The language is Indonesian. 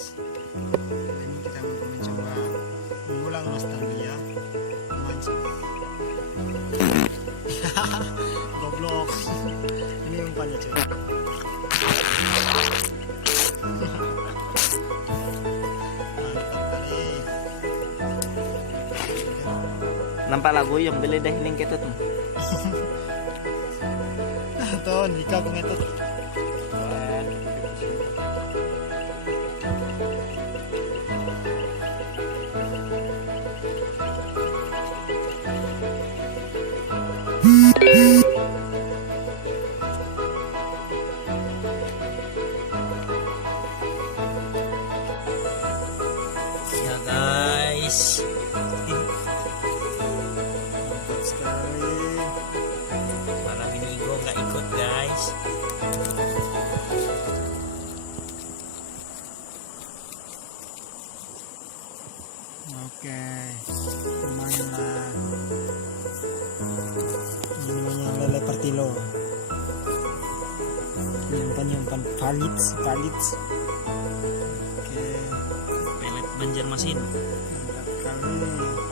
guys. Ini kita mau mencoba mengulang nostalgia memancing. Goblok. Ini umpannya cuy. Nampak lagu yang beli dah hiling ketut. Tuh, Nika pengetut. Ya guys. Mantap sekali. Malam ini Igo nggak ikut guys. Oke, lumayan lah. Ini namanya lele pertilo. Umpan valid. Oke, Pelet Banjarmasin. mantap sekali.